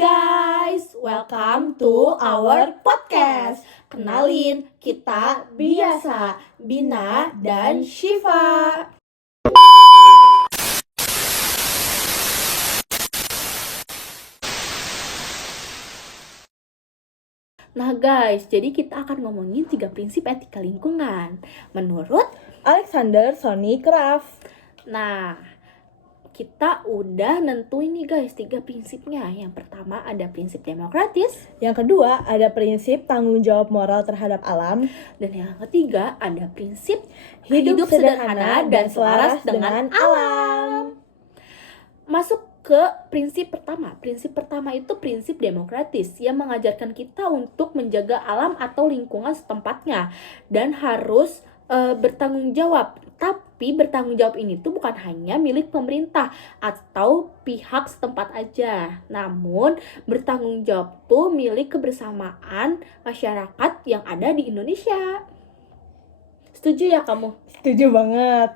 guys, welcome to our podcast. Kenalin, kita Biasa, Bina, dan Shiva. Nah guys, jadi kita akan ngomongin 3 prinsip etika lingkungan menurut Alexander Sonny Craft. Nah, kita udah nentuin nih guys 3 prinsipnya. Yang pertama ada prinsip demokratis. Yang kedua ada prinsip tanggung jawab moral terhadap alam. Dan yang ketiga ada prinsip Hidup sederhana dan selaras dengan alam. Masuk ke prinsip pertama. Prinsip pertama itu prinsip demokratis yang mengajarkan kita untuk menjaga alam atau lingkungan setempatnya dan harus bertanggung jawab. Tapi bertanggung jawab ini tuh bukan hanya milik pemerintah atau pihak setempat aja. Namun bertanggung jawab tuh milik kebersamaan masyarakat yang ada di Indonesia. Setuju ya kamu? Setuju banget.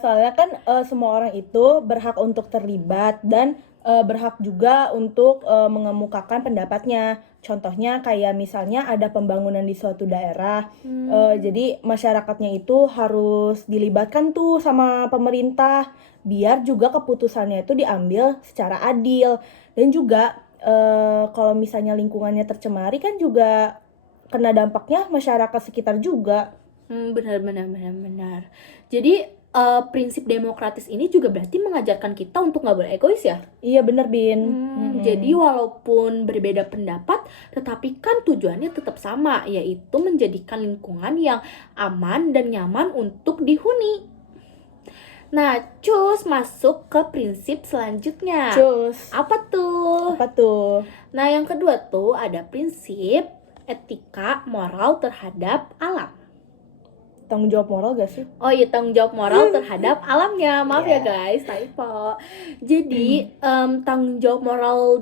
Soalnya kan semua orang itu berhak untuk terlibat dan berhak juga untuk mengemukakan pendapatnya. Contohnya kayak misalnya ada pembangunan di suatu daerah. Jadi masyarakatnya itu harus dilibatkan tuh sama pemerintah biar juga keputusannya itu diambil secara adil. Dan juga kalau misalnya lingkungannya tercemari kan juga kena dampaknya masyarakat sekitar juga. Benar. Jadi prinsip demokratis ini juga berarti mengajarkan kita untuk nggak boleh egois ya? Iya bener Bin. Jadi walaupun berbeda pendapat, tetapi kan tujuannya tetap sama, yaitu menjadikan lingkungan yang aman dan nyaman untuk dihuni. Nah, cus masuk ke prinsip selanjutnya. Cus. Apa tuh? Apa tuh? Nah, yang kedua tuh ada prinsip etika moral terhadap alam. Tanggung jawab moral gak sih? Oh iya, tanggung jawab moral terhadap alamnya. Maaf ya guys, typo. Jadi tanggung jawab moral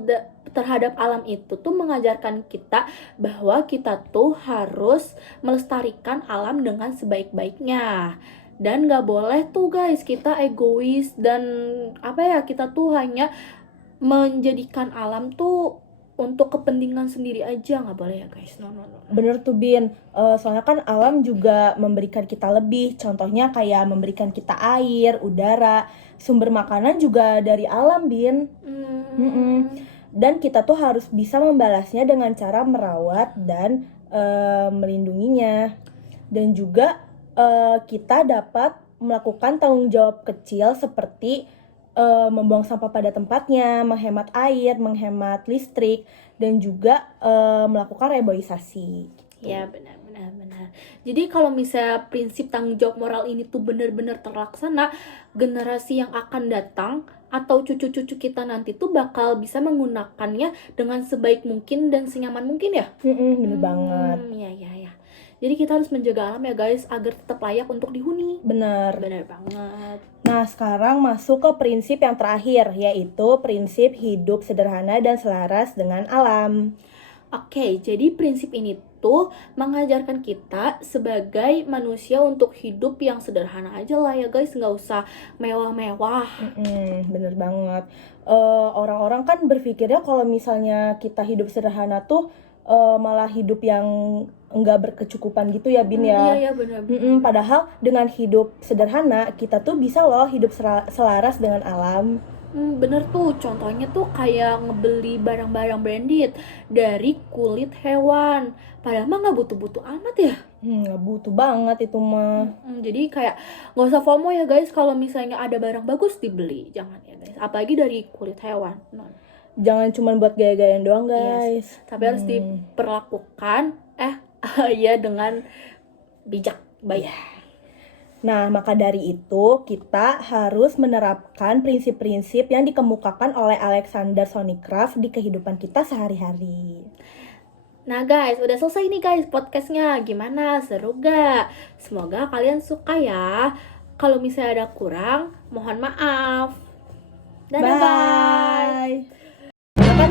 terhadap alam itu tuh mengajarkan kita bahwa kita tuh harus melestarikan alam dengan sebaik-baiknya. Dan gak boleh tuh guys kita egois dan kita tuh hanya menjadikan alam tuh untuk kepentingan sendiri aja, nggak boleh ya guys. No. Bener tuh Bin, soalnya kan alam juga memberikan kita lebih. Contohnya kayak memberikan kita air, udara, sumber makanan juga dari alam Bin. Dan kita tuh harus bisa membalasnya dengan cara merawat dan melindunginya. Dan juga kita dapat melakukan tanggung jawab kecil seperti membuang sampah pada tempatnya, menghemat air, menghemat listrik, dan juga melakukan reboisasi. Ya benar. Jadi kalau misalnya prinsip tanggung jawab moral ini tuh benar-benar terlaksana, generasi yang akan datang atau cucu-cucu kita nanti tuh bakal bisa menggunakannya dengan sebaik mungkin dan senyaman mungkin ya. Bener banget. Ya. Jadi kita harus menjaga alam ya guys agar tetap layak untuk dihuni. Benar banget. Nah, sekarang masuk ke prinsip yang terakhir, yaitu prinsip hidup sederhana dan selaras dengan alam. Oke, jadi prinsip ini tuh mengajarkan kita sebagai manusia untuk hidup yang sederhana aja lah ya guys, nggak usah mewah-mewah. Bener banget. Orang-orang kan berpikirnya kalau misalnya kita hidup sederhana tuh malah hidup yang enggak berkecukupan gitu ya Bin ya. Iya benar. Padahal dengan hidup sederhana kita tuh bisa loh hidup selaras dengan alam. Bener tuh, contohnya tuh kayak ngebeli barang-barang branded dari kulit hewan. Padahal mah nggak butuh-butuh amat ya. Nggak butuh banget itu mah. Jadi kayak nggak usah FOMO ya guys kalau misalnya ada barang bagus dibeli, jangan ya guys. Apalagi dari kulit hewan. Jangan cuma buat gaya-gayaan doang guys. Yes. Tapi harus diperlakukan dengan bijak, baik. Nah, maka dari itu kita harus menerapkan prinsip-prinsip yang dikemukakan oleh Alexander Sonny Craft di kehidupan kita sehari-hari. Nah guys, udah selesai nih guys podcastnya. Gimana? Seru gak? Semoga kalian suka ya. Kalau misalnya ada kurang, mohon maaf. Dadah, bye. Kan